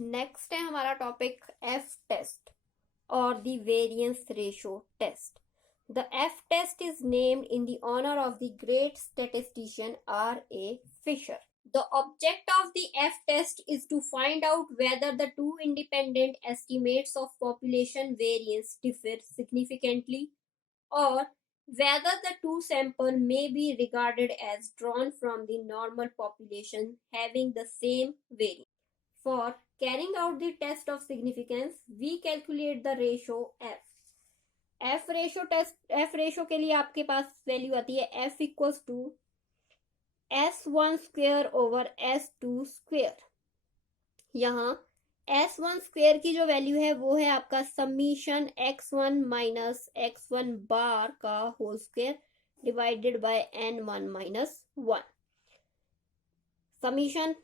Next है हमारा topic F test और the variance ratio test. The F test is named in the honor of the great statistician R.A. Fisher. The object of the F test is to find out whether the two independent estimates of population variance differ significantly or whether the two samples may be regarded as drawn from the normal population having the same variance. For carrying out the test of significance, we calculate the ratio F. F ratio के लिए आपके पास value आती है F equals to S1 square over S2 square. यहाँ S1 square की जो value है वो है आपका summation x1 minus x1 bar का whole square divided by n1 minus 1. Summation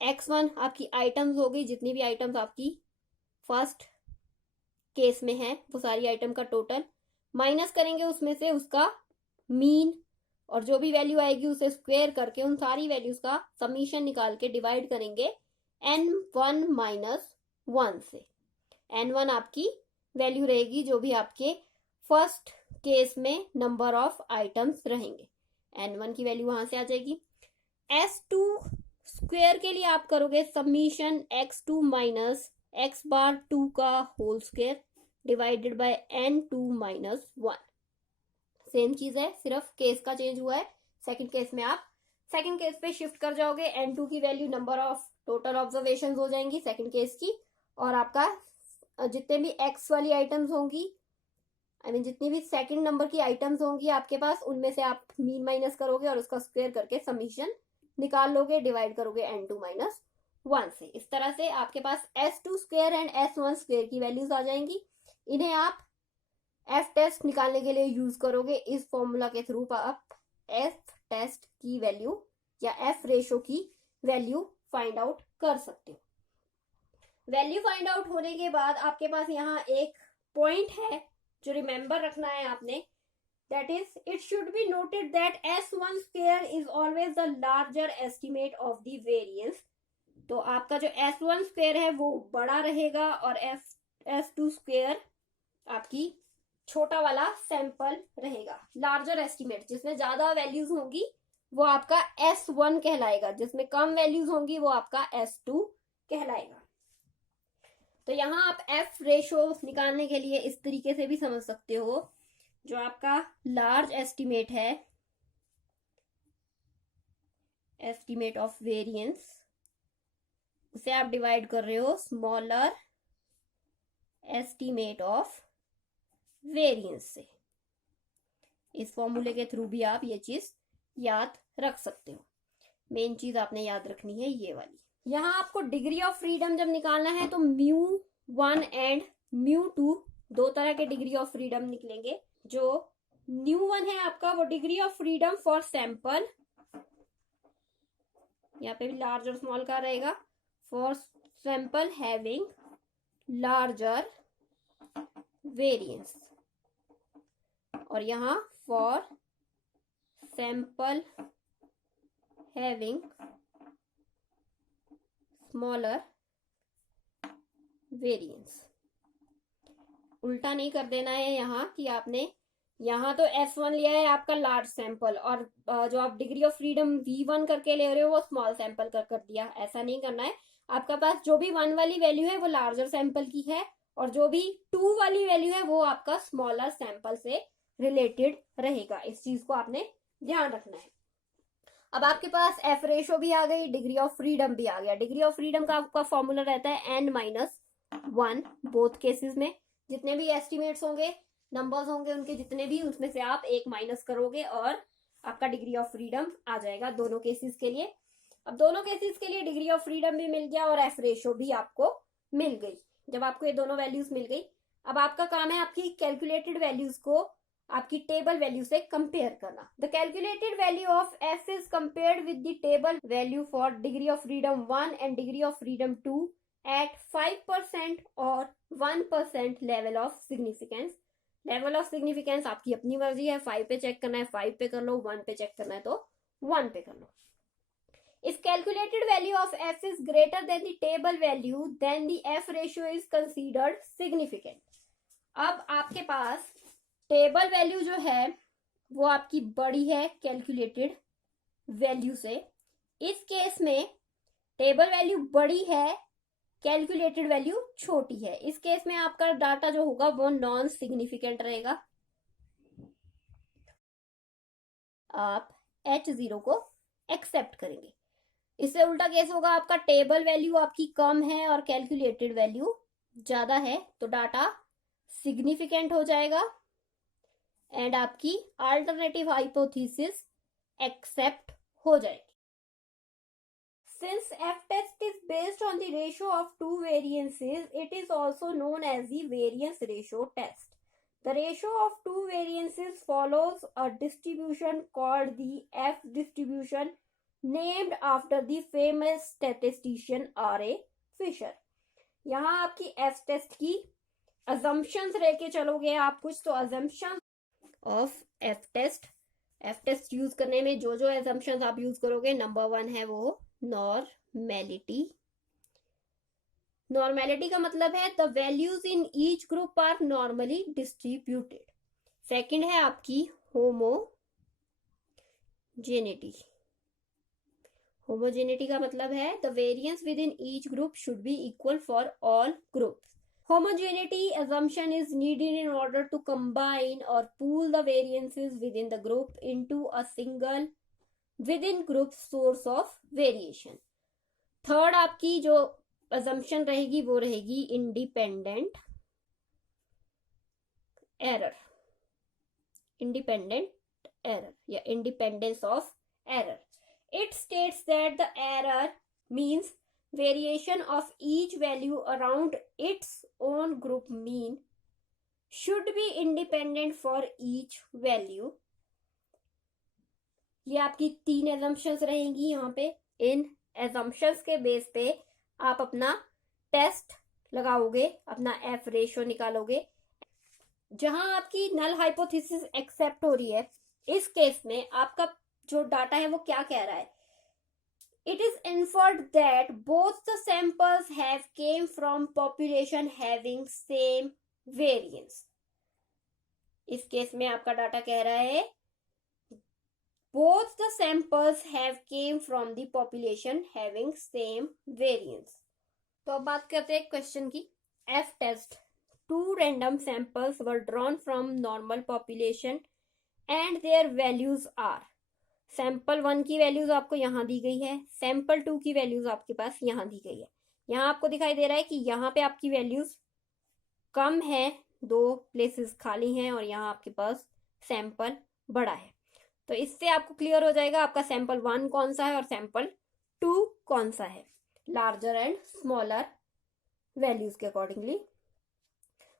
x1 आपकी आइटम्स होगी, जितनी भी आइटम्स आपकी फर्स्ट केस में है वो सारी आइटम का टोटल, माइनस करेंगे उसमें से उसका मीन और जो भी वैल्यू आएगी उसे स्क्वेयर करके उन सारी वैल्यूज का समीशन निकाल के डिवाइड करेंगे n1 माइनस 1 से. n1 आपकी वैल्यू रहेगी जो भी आपके फर्स्ट केस में नंबर ऑफ आइटम्स रहेंगे, n1 की वैल्यू वहां से आ जाएगी. S2 स्क्वेयर के लिए आप करोगे summation x2 minus x bar 2 का whole square divided by n2 minus 1. Same चीज है, सिर्फ केस का चेंज हुआ है. सेकंड केस में आप सेकंड केस पे शिफ्ट कर जाओगे, n2 की value number of total observations हो जाएंगी सेकंड केस की, और आपका जितने भी x वाली आइटम्स होंगी जितनी भी सेकंड नंबर की आइटम्स होंगी आपके पास उनमें से आप मीन माइनस करोगे और उसका स्क्वेयर करके समीशन निकाल लोगे, डिवाइड करोगे n2 माइनस 1 से. इस तरह से आपके पास S2 square and S1 square की वैल्यूज आ जाएंगी. इन्हें आप F टेस्ट निकालने के लिए यूज करोगे. इस फॉर्मूला के थ्रू आप F टेस्ट की वैल्यू या F रेशो की वैल्यू फाइंड आउट कर सकते हो. वैल्यू फाइंड आउट होने के बाद आपके पास यहाँ एक पॉइंट है जो रिमेंबर रखना है आपने, that is it should be noted that S1 square is always the larger estimate of the variance. तो आपका जो S1 स्क्वेयर है वो बड़ा रहेगा और S2 स्क्वेयर आपकी छोटा वाला सैंपल रहेगा. लार्जर एस्टिमेट जिसमें ज्यादा वैल्यूज होंगी वो आपका S1 कहलाएगा, जिसमें कम वैल्यूज होंगी वो आपका S2 कहलाएगा. तो यहाँ आप F रेशो निकालने के लिए इस तरीके से भी समझ सकते हो. जो आपका लार्ज एस्टिमेट है, एस्टिमेट ऑफ वेरिएंस, उसे आप डिवाइड कर रहे हो स्मॉलर एस्टिमेट ऑफ वेरिएंस से. इस फॉर्मूले के थ्रू भी आप ये चीज याद रख सकते हो. मेन चीज आपने याद रखनी है ये वाली. यहाँ आपको डिग्री ऑफ फ्रीडम जब निकालना है तो μ1 एंड μ2 दो तरह के डिग्री ऑफ फ्रीडम निकलेंगे. जो μ1 है आपका वो degree of freedom for sample, यहाँ पे भी लार्ज और स्मॉल का रहेगा, for sample having larger variance, और यहाँ for sample having smaller variance. उल्टा नहीं कर देना है यहाँ कि आपने यहाँ तो S1 लिया है आपका लार्ज सैंपल और जो आप डिग्री ऑफ फ्रीडम V1 करके ले रहे हो वो स्मॉल सैंपल कर दिया. ऐसा नहीं करना है. आपका पास जो भी 1 वाली वैल्यू है वो लार्जर सैंपल की है और जो भी 2 वाली वैल्यू है वो आपका स्मॉलर सैंपल से रिलेटेड रहेगा. इस चीज को आपने ध्यान रखना है. अब आपके पास F रेशो भी आ गई, डिग्री ऑफ फ्रीडम भी आ गया. डिग्री ऑफ फ्रीडम का आपका फॉर्मूला रहता है n-1 बोथ केसेस में. जितने भी एस्टिमेट्स होंगे, नंबर्स होंगे उनके जितने भी, उसमें से आप एक माइनस करोगे और आपका डिग्री ऑफ फ्रीडम आ जाएगा दोनों केसेस के लिए. अब दोनों केसेस के लिए डिग्री ऑफ फ्रीडम भी मिल गया और एफ रेशो भी आपको मिल गई. जब आपको ये दोनों वैल्यूज मिल गई, अब आपका काम है आपकी कैलकुलेटेड वैल्यूज को आपकी टेबल वैल्यू से कंपेयर करना. The calculated value of F is compared with the table value for degree of freedom 1 and degree of freedom 2 at 5% और 1% level of significance. Level of significance आपकी अपनी मर्जी है, 5 पे चेक करना है 5 पे कर लो, 1 पे चेक करना है तो 1 पे कर लो. If If calculated value of f is greater than the table value, then the f ratio is considered significant. अब आपके पास टेबल वैल्यू जो है वो आपकी बड़ी है कैलकुलेटेड वैल्यू से. इस केस में टेबल वैल्यू बड़ी है, कैलकुलेटेड वैल्यू छोटी है. इस केस में आपका डाटा जो होगा वो नॉन सिग्निफिकेंट रहेगा. आप H0 को एक्सेप्ट करेंगे. इससे उल्टा केस होगा, आपका टेबल वैल्यू आपकी कम है और कैलकुलेटेड वैल्यू ज्यादा है, तो डाटा सिग्निफिकेंट हो जाएगा एंड आपकी अल्टरनेटिव हाइपोथेसिस एक्सेप्ट हो जाएगी. Since f test is based on the ratio of two variances, it is also known as the variance ratio test. The ratio of two variances follows a distribution called the F distribution, named after the famous statistician R.A. Fisher. यहाँ आपकी F test की assumptions लेके चलोगे आप कुछ, तो assumptions of F test. F test use करने में जो जो assumptions आप यूज करोगे, नंबर 1 है वो नॉर्मेलिटी. नॉर्मेलिटी का मतलब है the values in each group are normally distributed. Second है आपकी होमोजेनिटी. होमोजेनिटी का मतलब है the variance within each group should be equal for all groups. Homogeneity assumption is needed in order to combine or pool the variances within the group into a single within group source of variation. Third आपकी जो assumption रहेगी वो रहेगी independent error. Independent error या independence of error. It states that the error means variation of each value around its own group mean should be independent for each value. ये आपकी 3 assumptions रहेंगी यहाँ पे. इन assumptions के बेस पे आप अपना टेस्ट लगाओगे, अपना एफ रेशियो निकालोगे. जहां आपकी नल हाइपोथेसिस एक्सेप्ट हो रही है, इस केस में आपका जो डाटा है वो क्या कह रहा है? It is inferred that both the samples have came from population having same variance. इस केस में आपका डाटा कह रहा है both the samples have came from the population having same variance. तो अब बात करते हैं क्वेश्चन की. F test. 2 random samples were drawn from normal population and their values are. Sample 1 की वैल्यूज आपको यहाँ दी गई है, सैंपल 2 की वैल्यूज आपके पास यहाँ दी गई है. यहाँ आपको दिखाई दे रहा है कि यहाँ पे आपकी वैल्यूज कम है, 2 प्लेसेस खाली हैं और यहाँ आपके पास सैंपल बड़ा है. तो इससे आपको क्लियर हो जाएगा आपका सैंपल 1 कौन सा है और सैंपल 2 कौन सा है, लार्जर एंड स्मॉलर वैल्यूज के अकॉर्डिंगली.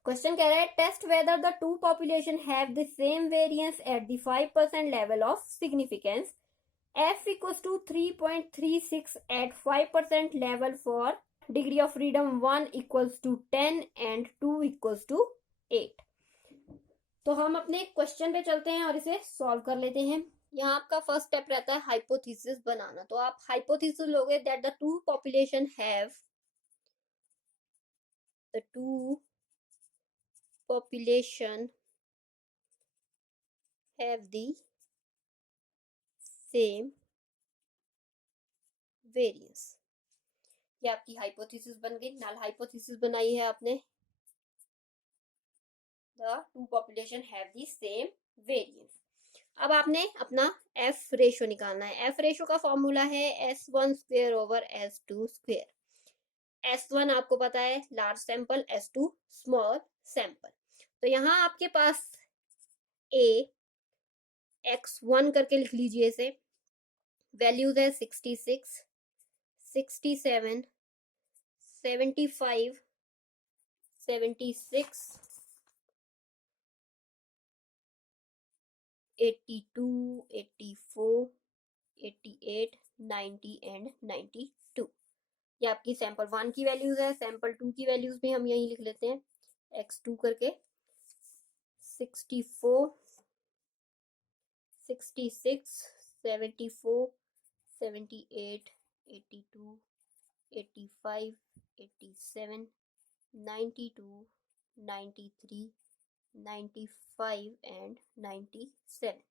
क्वेश्चन कह रहा है test whether the two population have the same variance at the 5% level of significance. F equals to 3.36 at 5% level for degree of freedom 1 equals to 10 and 2 equals to 8. तो हम अपने question पे चलते हैं और इसे सॉल्व कर लेते हैं. यहाँ आपका फर्स्ट स्टेप रहता है हाइपोथेसिस बनाना. तो आप हाइपोथेसिस लोगे that the two population have the two population have the same variance. ये आपकी हाइपोथेसिस बन गई. नल हाइपोथेसिस बनाई है आपने. The two population have the same variance. अब आपने अपना F रेशियो निकालना है. F रेशियो का फॉर्मूला है S1 square over S2 square. S1 आपको पता है large sample, S2 small sample. तो यहाँ आपके पास A X1 करके लिख लीजिए इसे. वैल्यूज है 66, 67, 75, 76, 82, 84, 88, 90 एंड 92. ये आपकी सैंपल 1 की वैल्यूज है. सैंपल 2 की वैल्यूज भी हम यही लिख लेते हैं X2 करके. 64, 66, 74, 78, 82, 85, 87, 92, 93, 95 एंड 97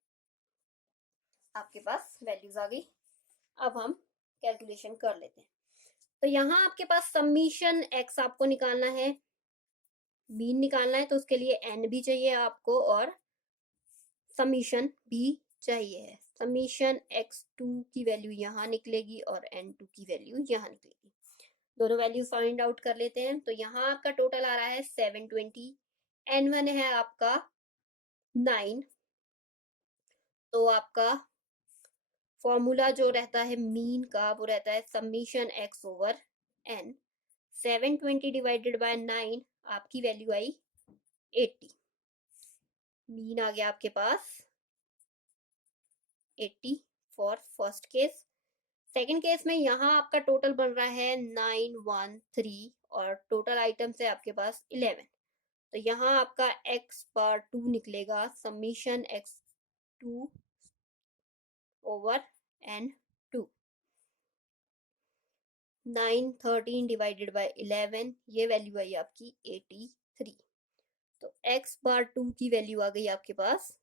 आपके पास वैल्यूज आ गई। अब हम कैलकुलेशन कर लेते हैं। तो यहाँ आपके पास समीशन एक्स आपको निकालना है, मीन निकालना है, तो उसके लिए एन भी चाहिए आपको और समीशन भी चाहिए। समीशन x2 की वैल्यू यहाँ निकलेगी और n2 की वैल्यू यहाँ निकलेगी। दोनों वैल्यू फाइंड आउट कर लेते हैं। तो यहाँ आपका टोटल आ रहा है 720, n1 है आपका 9। तो आपका फॉर्मूला जो रहता है मीन का वो रहता है summation x over n। 720 divided by 9 आपकी वैल्यू आई 80। मीन आ गया आपके पास 80 for first case. Second case में यहाँ आपका टोटल बन रहा है 913 और टोटल आइटम्स है आपके पास 11। तो यहाँ आपका x बार 2 निकलेगा summation x2 over n2। 913 divided by 11 ये वैल्यू आई आपकी 83। तो x बार 2 की वैल्यू आ गई आपके पास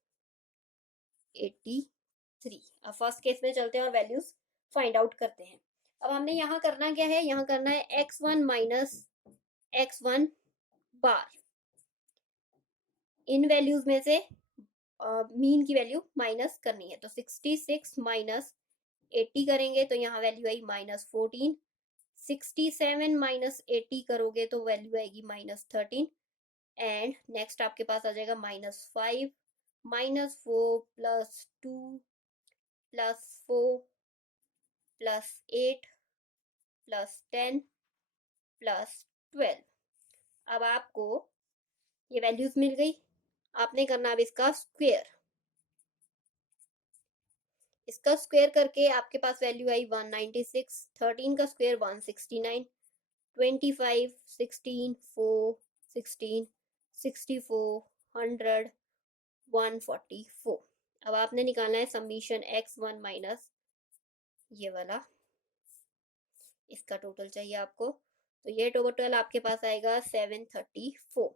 83। अब फर्स्ट केस में चलते हैं और वैल्यूज फाइंड आउट करते हैं। अब हमने यहाँ करना क्या है, यहाँ करना है x1 माइनस x1 बार। इन वैल्यूज में से मीन की वैल्यू माइनस करनी है। तो 66 माइनस 80 करेंगे तो यहाँ वैल्यू आई -14। 67 माइनस 80 करोगे तो वैल्यू आएगी -13। एंड नेक्स्ट आपके पास आ जाएगा -5, -4 plus 2 plus 4 plus 8 plus 10 plus 12। अब आपको ये वैल्यूज मिल गई। आपने करना अब इसका स्क्वायर। इसका स्क्वायर करके आपके पास वैल्यू आई 196। 13 का स्क्वायर 169, 25, 16, 4, 16, 64, 100, 144। अब आपने निकालना है समीशन x1 माइनस ये वाला, इसका टोटल चाहिए आपको। तो ये टोटल आपके पास आएगा 734।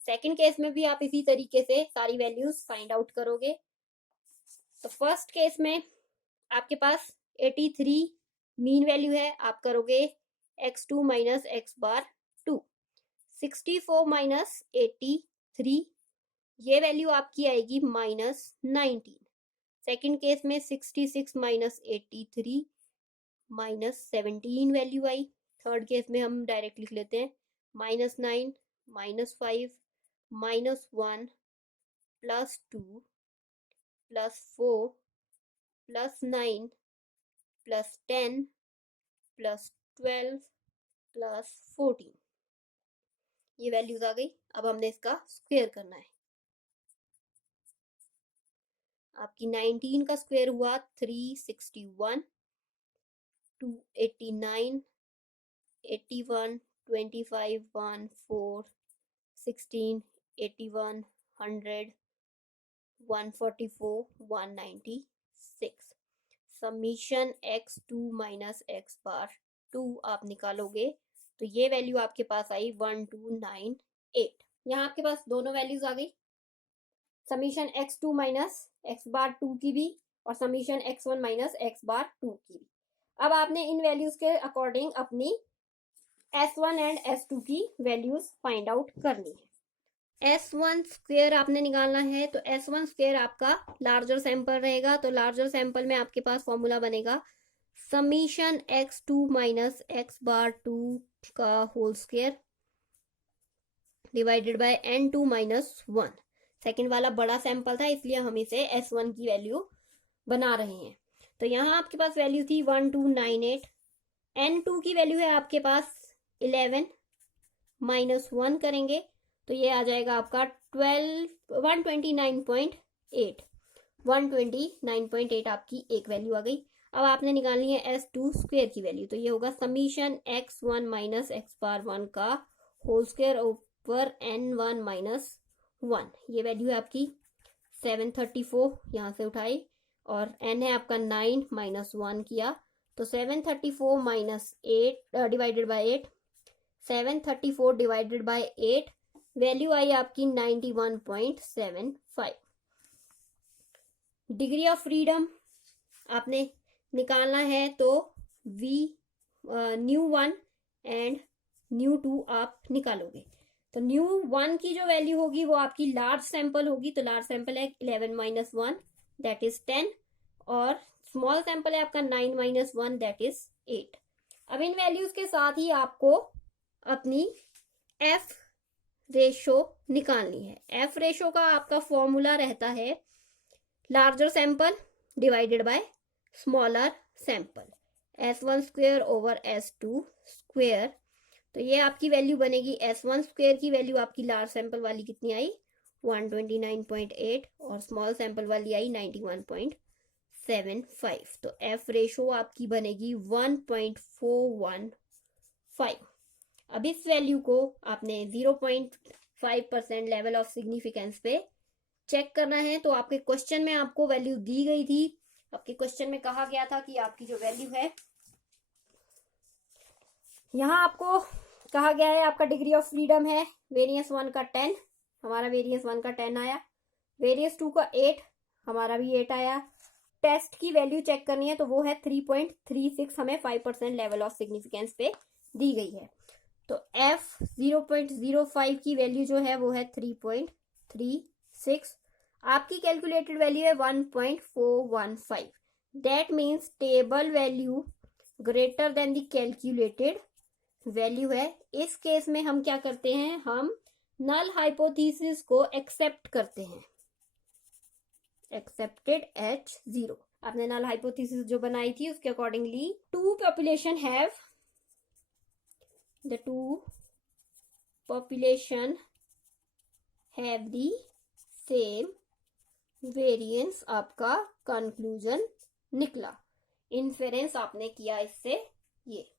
सेकंड केस में भी आप इसी तरीके से सारी वैल्यूज फाइंड आउट करोगे। तो फर्स्ट केस में आपके पास 83 मीन वैल्यू है, आप करोगे x2 minus x bar 2। 64 minus 83 ये वैल्यू आपकी आएगी -19। सेकेंड केस में 66 माइनस 83 -17 वैल्यू आई। थर्ड केस में हम डायरेक्ट लिख लेते हैं -9 -5 -1 +2 +4 +9 +10 +12 +14 ये वैल्यूज आ गई। अब हमने इसका स्क्वायर करना है। आपकी 19 का स्क्वायर हुआ 361, 289, 81, 25, 1, 4, 16, 81, 100, 144, 196। Summation x2 minus x bar 2 आप निकालोगे तो ये वैल्यू आपके पास आई 1298। यहाँ आपके पास दोनों वैल्यूज आ गई, summation x2 minus x bar 2 की भी और summation x1 minus x bar 2 की भी। अब आपने इन वैल्यूज के अकॉर्डिंग अपनी S1 एंड S2 की वैल्यूज फाइंड आउट करनी है। S1 स्क्वायर आपने निकालना है। तो S1 स्क्वायर आपका लार्जर सैंपल रहेगा। तो लार्जर सैंपल में आपके पास फॉर्मूला बनेगा summation x2 minus x bar 2 का whole square divided by n2 minus 1। Second वाला बड़ा सैंपल था इसलिए हम इसे S1 की वैल्यू बना रहे हैं। तो यहाँ आपके पास वैल्यू थी 1298। n2 की वैल्यू है आपके पास 11 -1 करेंगे तो ये आ जाएगा आपका 129.8। 129.8 आपकी एक वैल्यू आ गई। अब आपने निकालनी है S2 स्क्वायर की वैल्यू। तो ये होगा समीशन x1 माइनस x बार 1 का whole square over n1 minus 1। ये वैल्यू है आपकी 734, यहाँ से उठाई और n है आपका 9 -1 किया तो 734 minus 8 divided by 8, 734 divided by 8, value आई आपकी 91.75। डिग्री ऑफ फ्रीडम आपने निकालना है तो ν1 एंड ν2 आप निकालोगे। तो ν1 की जो वैल्यू होगी वो आपकी लार्ज सैंपल होगी, तो लार्ज सैंपल है 11 माइनस 1 दैट इज 10, और स्मॉल सैंपल है आपका 9 माइनस 1 दैट इज 8। अब इन वैल्यूज के साथ ही आपको अपनी एफ रेशो निकालनी है। एफ रेशो का आपका फॉर्मूला रहता है larger sample divided by smaller sample, S1 square over S2 square. तो ये आपकी वैल्यू बनेगी S1 स्क्वेयर की वैल्यू आपकी लार्ज सैंपल वाली कितनी आई 129.8 और स्मॉल सैंपल वाली आई 91.75। तो एफ रेशो आपकी बनेगी 1.415। अब इस वैल्यू को आपने 0.5% लेवल ऑफ सिग्निफिकेंस पे चेक करना है। तो आपके क्वेश्चन में आपको वैल्यू दी गई थी, आपके क्वेश्चन में कहा गया था कि आपकी जो वैल्यू है, यहाँ आपको कहा गया है आपका डिग्री ऑफ फ्रीडम है वेरिएंस 1 का 10, हमारा वेरिएंस 1 का 10 आया, वेरिएंस 2 का 8, हमारा भी 8 आया। टेस्ट की वैल्यू चेक करनी है तो वो है 3.36, हमें 5% लेवल ऑफ सिग्निफिकेंस पे दी गई है। तो F 0.05 की वैल्यू जो है वो है 3.36, आपकी कैलकुलेटेड वैल्यू है 1.415। That means table value greater than the calculated value है। इस केस में हम क्या करते हैं, हम नल हाइपोथेसिस को एक्सेप्ट करते हैं, एक्सेप्टेड H0। आपने नल हाइपोथेसिस जो बनाई थी उसके accordingly two population have the same variance, आपका कंक्लूजन निकला, इन्फेरेंस आपने किया इससे ये।